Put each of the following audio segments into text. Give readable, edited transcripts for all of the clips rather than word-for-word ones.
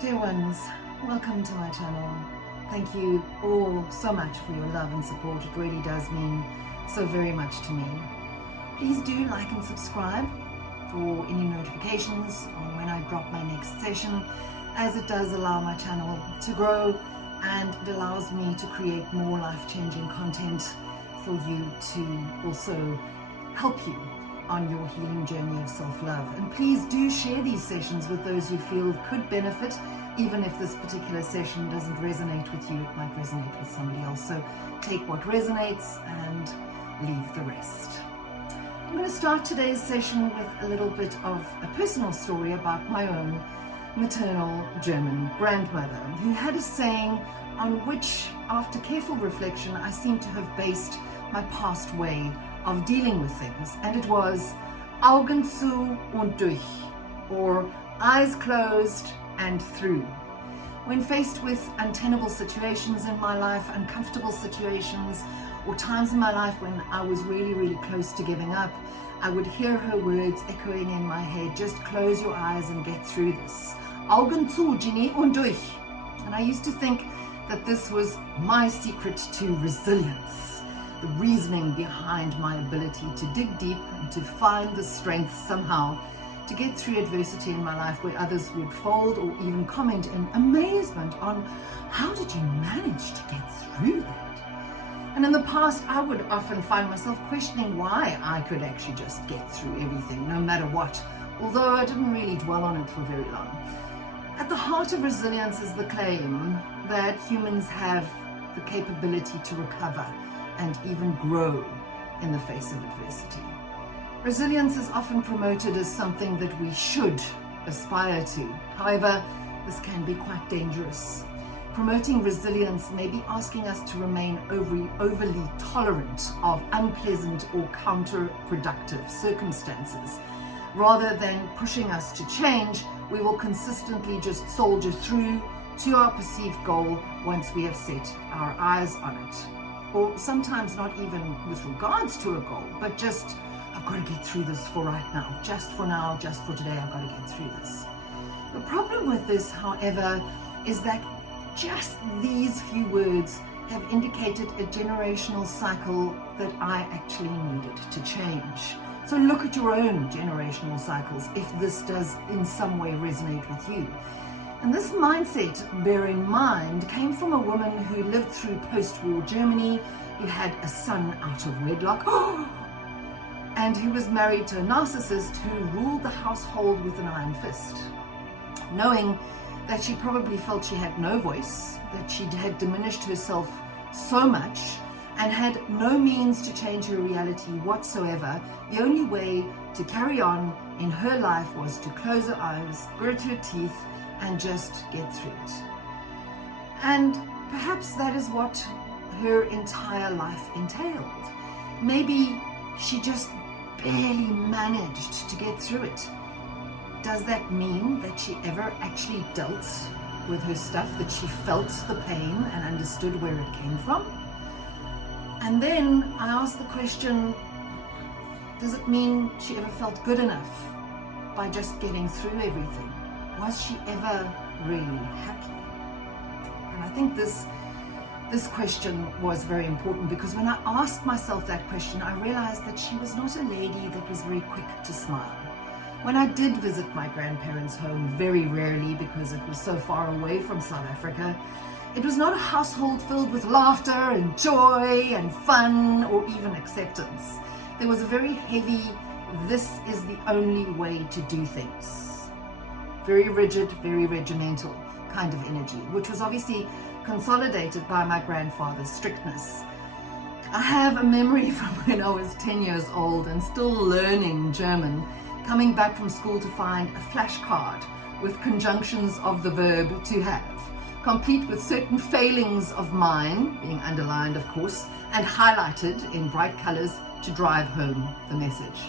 Dear ones, welcome to my channel. Thank you all so much for your love and support. It really does mean so very much to me. Please do like and subscribe for any notifications on when I drop my next session, as it does allow my channel to grow and it allows me to create more life-changing content for you to also help you on your healing journey of self-love. And please do share these sessions with those you feel could benefit. Even if this particular session doesn't resonate with you, it might resonate with somebody else. So take what resonates and leave the rest. I'm going to start today's session with a little bit of a personal story about my own maternal German grandmother, who had a saying on which, after careful reflection, I seem to have based my past way of dealing with things, and it was Augen zu und durch, or eyes closed and through. When faced with untenable situations in my life, uncomfortable situations, or times in my life when I was really close to giving up, I would hear her words echoing in my head: just close your eyes and get through this. Augen zu, Ginny, und durch. And I used to think that this was my secret to resilience, the reasoning behind my ability to dig deep and to find the strength somehow to get through adversity in my life, where others would fold or even comment in amazement on how did you manage to get through that? And in the past, I would often find myself questioning why I could actually just get through everything, no matter what, although I didn't really dwell on it for very long. At the heart of resilience is the claim that humans have the capability to recover and even grow in the face of adversity. Resilience is often promoted as something that we should aspire to. However, this can be quite dangerous. Promoting resilience may be asking us to remain overly tolerant of unpleasant or counterproductive circumstances. Rather than pushing us to change, we will consistently just soldier through to our perceived goal once we have set our eyes on it. Or sometimes not even with regards to a goal, but just, I've got to get through this for right now, just for now, just for today, I've got to get through this. The problem with this, however, is that just these few words have indicated a generational cycle that I actually needed to change. So look at your own generational cycles if this does in some way resonate with you. And this mindset, bear in mind, came from a woman who lived through post-war Germany, who had a son out of wedlock, and who was married to a narcissist who ruled the household with an iron fist. Knowing that she probably felt she had no voice, that she had diminished herself so much, and had no means to change her reality whatsoever, the only way to carry on in her life was to close her eyes, grit her teeth, and just get through it. And perhaps that is what her entire life entailed. Maybe she just barely managed to get through it. Does that mean that she ever actually dealt with her stuff, that she felt the pain and understood where it came from? And then I asked the question, does it mean she ever felt good enough by just getting through everything? Was she ever really happy? And I think this question was very important, because when I asked myself that question, I realized that she was not a lady that was very quick to smile. When I did visit my grandparents' home, very rarely because it was so far away from South Africa, it was not a household filled with laughter and joy and fun or even acceptance. There was a very heavy, this is the only way to do things. Very rigid, very regimental kind of energy, which was obviously consolidated by my grandfather's strictness. I have a memory from when I was 10 years old and still learning German, coming back from school to find a flashcard with conjunctions of the verb to have, complete with certain failings of mine, being underlined of course, and highlighted in bright colors to drive home the message.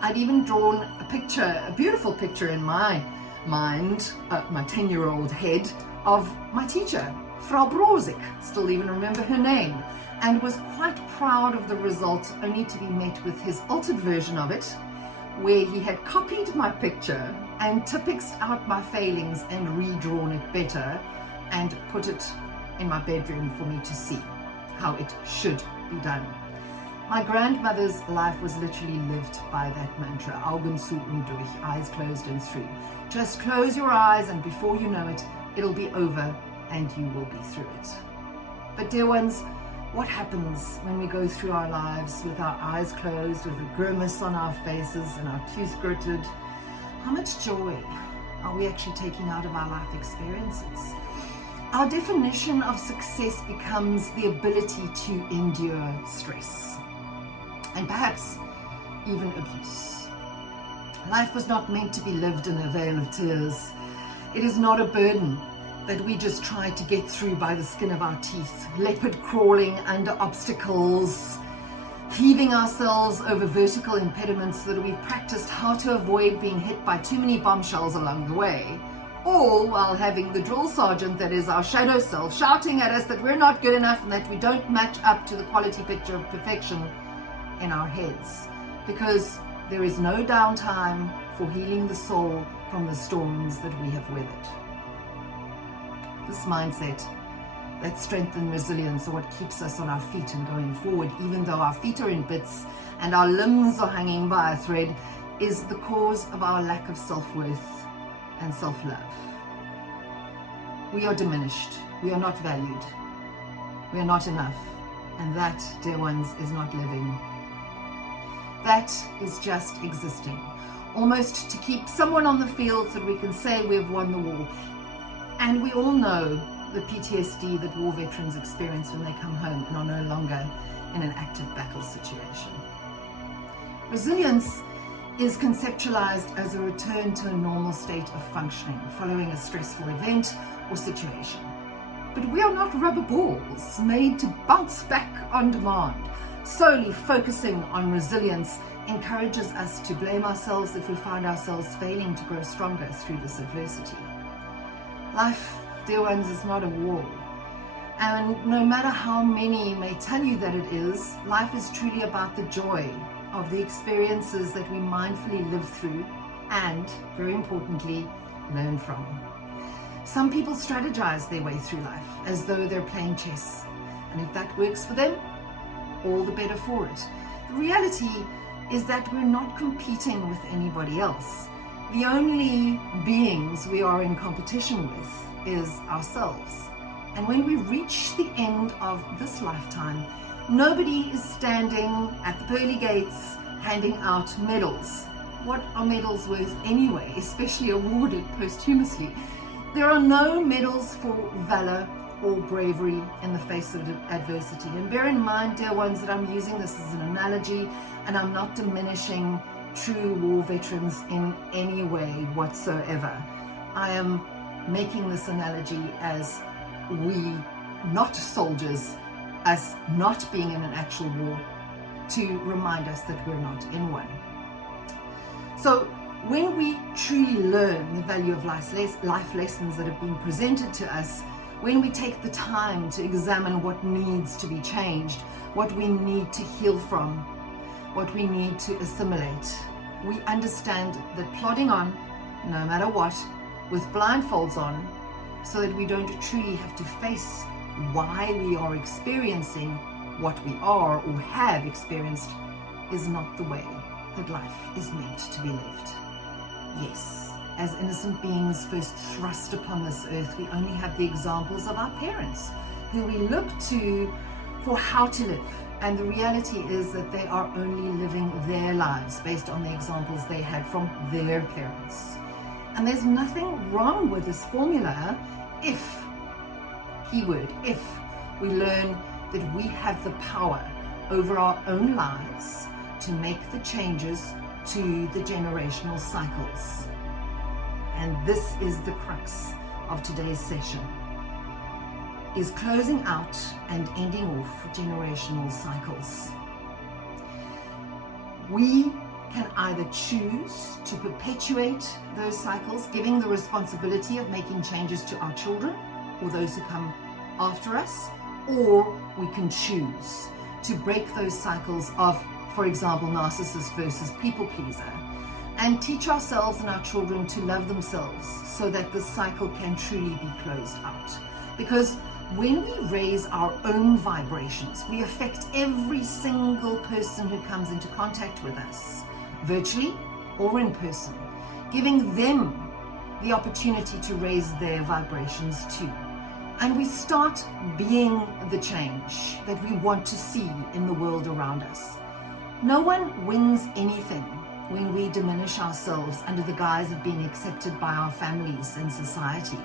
I'd even drawn a picture, a beautiful picture in my mind, my 10-year-old head, of my teacher, Frau Brosig, still even remember her name, and was quite proud of the result, only to be met with his altered version of it, where he had copied my picture and typexed out my failings and redrawn it better and put it in my bedroom for me to see how it should be done. My grandmother's life was literally lived by that mantra, Augen Zu und Durch, eyes closed and through. Just close your eyes and before you know it, it'll be over and you will be through it. But dear ones, what happens when we go through our lives with our eyes closed, with a grimace on our faces and our teeth gritted? How much joy are we actually taking out of our life experiences? Our definition of success becomes the ability to endure stress and perhaps even abuse. Life was not meant to be lived in a vale of tears. It is not a burden that we just try to get through by the skin of our teeth, leopard crawling under obstacles, heaving ourselves over vertical impediments so that we've practiced how to avoid being hit by too many bombshells along the way, all while having the drill sergeant that is our shadow self shouting at us that we're not good enough and that we don't match up to the quality picture of perfection in our heads, because there is no downtime for healing the soul from the storms that we have weathered. This mindset, that strength and resilience are what keeps us on our feet and going forward, even though our feet are in bits and our limbs are hanging by a thread, is the cause of our lack of self-worth and self-love. We are diminished. We are not valued. We are not enough. And that, dear ones, is not living. That is just existing, almost to keep someone on the field so that we can say we've won the war. And we all know the PTSD that war veterans experience when they come home and are no longer in an active battle situation. Resilience is conceptualized as a return to a normal state of functioning following a stressful event or situation. But we are not rubber balls made to bounce back on demand. Solely focusing on resilience encourages us to blame ourselves if we find ourselves failing to grow stronger through this adversity. Life, dear ones, is not a war. And no matter how many may tell you that it is, life is truly about the joy of the experiences that we mindfully live through and, very importantly, learn from. Some people strategize their way through life as though they're playing chess. And if that works for them, all the better for it. The reality is that we're not competing with anybody else. The only beings we are in competition with is ourselves. And when we reach the end of this lifetime, nobody is standing at the pearly gates handing out medals. What are medals worth anyway, especially awarded posthumously? There are no medals for valor or bravery in the face of adversity. And bear in mind, dear ones, that I'm using this as an analogy and I'm not diminishing true war veterans in any way whatsoever. I am making this analogy as we, not soldiers, us not being in an actual war, to remind us that we're not in one. So when we truly learn the value of life lessons that have been presented to us, when we take the time to examine what needs to be changed, what we need to heal from, what we need to assimilate, we understand that plodding on, no matter what, with blindfolds on, so that we don't truly have to face why we are experiencing what we are or have experienced, is not the way that life is meant to be lived. Yes, as innocent beings first thrust upon this earth, we only have the examples of our parents, who we look to for how to live. And the reality is that they are only living their lives based on the examples they had from their parents. And there's nothing wrong with this formula if, keyword, if we learn that we have the power over our own lives to make the changes to the generational cycles. And this is the crux of today's session, is closing out and ending off generational cycles. We can either choose to perpetuate those cycles, giving the responsibility of making changes to our children or those who come after us, or we can choose to break those cycles of, for example, narcissist versus people pleaser, and teach ourselves and our children to love themselves so that the cycle can truly be closed out. Because when we raise our own vibrations, we affect every single person who comes into contact with us, virtually or in person, giving them the opportunity to raise their vibrations too. And we start being the change that we want to see in the world around us. No one wins anything when we diminish ourselves under the guise of being accepted by our families and society.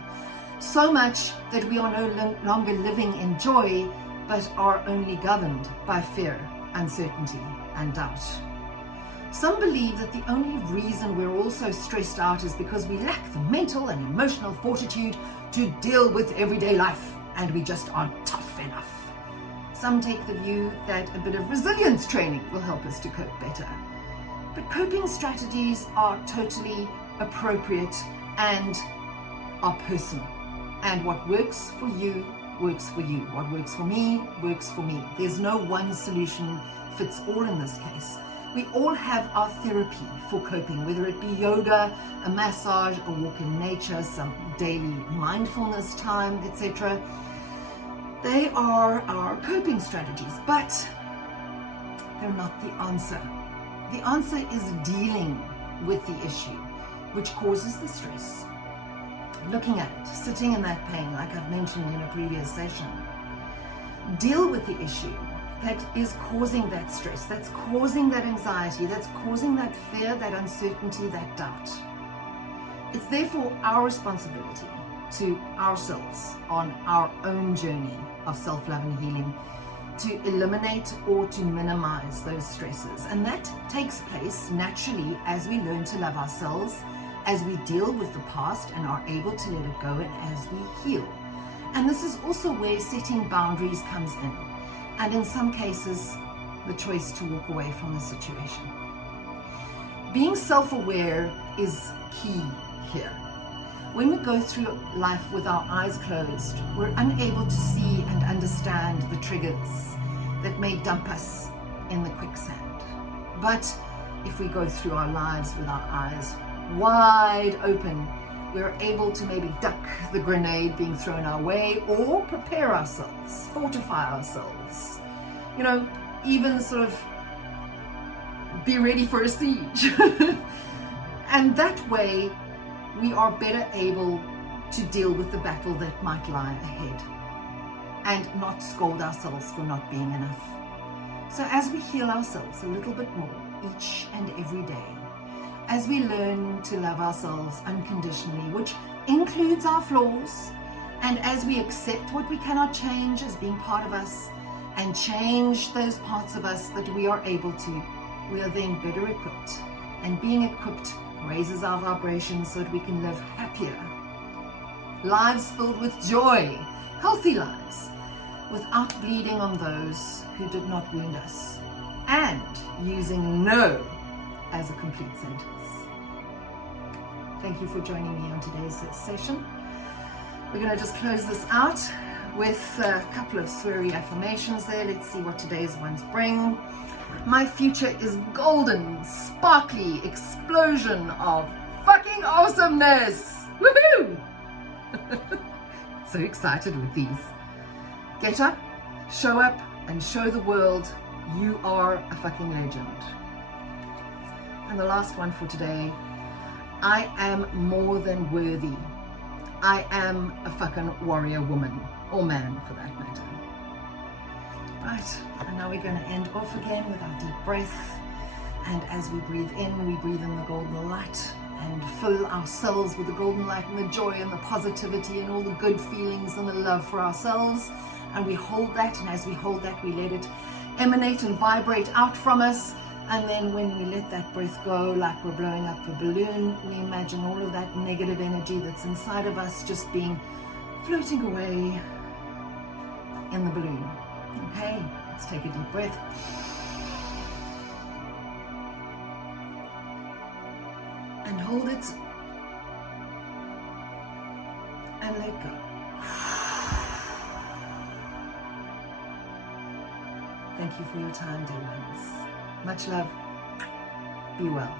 So much that we are no longer living in joy, but are only governed by fear, uncertainty, and doubt. Some believe that the only reason we're all so stressed out is because we lack the mental and emotional fortitude to deal with everyday life, and we just aren't tough enough. Some take the view that a bit of resilience training will help us to cope better. But coping strategies are totally appropriate and are personal. And what works for you, works for you. What works for me, works for me. There's no one solution fits all in this case. We all have our therapy for coping, whether it be yoga, a massage, a walk in nature, some daily mindfulness time, etc. They are our coping strategies, but they're not the answer. The answer is dealing with the issue, which causes the stress. Looking at it, sitting in that pain, like I've mentioned in a previous session. Deal with the issue that is causing that stress, that's causing that anxiety, that's causing that fear, that uncertainty, that doubt. It's therefore our responsibility to ourselves on our own journey of self-love and healing to eliminate or to minimize those stresses. And that takes place naturally as we learn to love ourselves, as we deal with the past and are able to let it go, and as we heal. And this is also where setting boundaries comes in. And in some cases, the choice to walk away from the situation. Being self-aware is key here. When we go through life with our eyes closed, we're unable to see and understand the triggers that may dump us in the quicksand. But if we go through our lives with our eyes wide open, we're able to maybe duck the grenade being thrown our way, or prepare ourselves, fortify ourselves, even sort of be ready for a siege. And that way we are better able to deal with the battle that might lie ahead and not scold ourselves for not being enough. So as we heal ourselves a little bit more each and every day, as we learn to love ourselves unconditionally, which includes our flaws, and as we accept what we cannot change as being part of us and change those parts of us that we are able to, we are then better equipped. And being equipped raises our vibrations so that we can live happier lives filled with joy, healthy lives, without bleeding on those who did not wound us, and using no as a complete sentence. Thank you for joining me on today's session. We're going to just close this out with a couple of sweary affirmations there. Let's see what today's ones bring. My future is golden, sparkly explosion of fucking awesomeness. Woohoo! So excited with these. Get up, show up, and show the world you are a fucking legend. And the last one for today, I am more than worthy. I am a fucking warrior woman, or man for that matter. Right, and now we're going to end off again with our deep breath. And as we breathe in the golden light and fill ourselves with the golden light and the joy and the positivity and all the good feelings and the love for ourselves. And we hold that, and as we hold that, we let it emanate and vibrate out from us. And then when we let that breath go, like we're blowing up a balloon, we imagine all of that negative energy that's inside of us just being floating away in the balloon. Okay, let's take a deep breath. And hold it. And let go. Thank you for your time, dear ones. Much love. Be well.